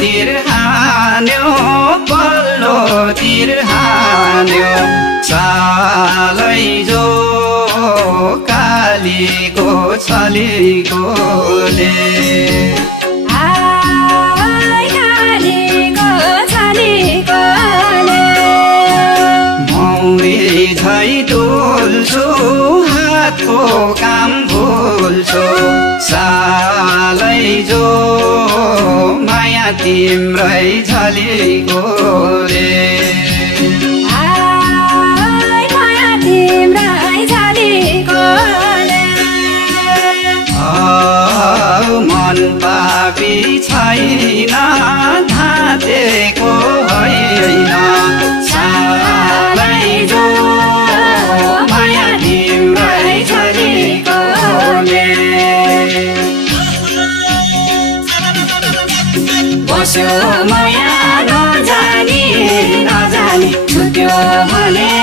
तिर हान्यो पल्लो तिर हान्यो चालै जो कालीको छलीकोले झै डोल्छु हातको काम भुल्छु सालै जो माया तिम्रै झलीकोले माया तिम्रै झलीकोले मन पापी छैन धाँचेको होइन सालै जो माया तिम्रै झलीकोले बस्यो माया नजानी नजानी छुट्यो भने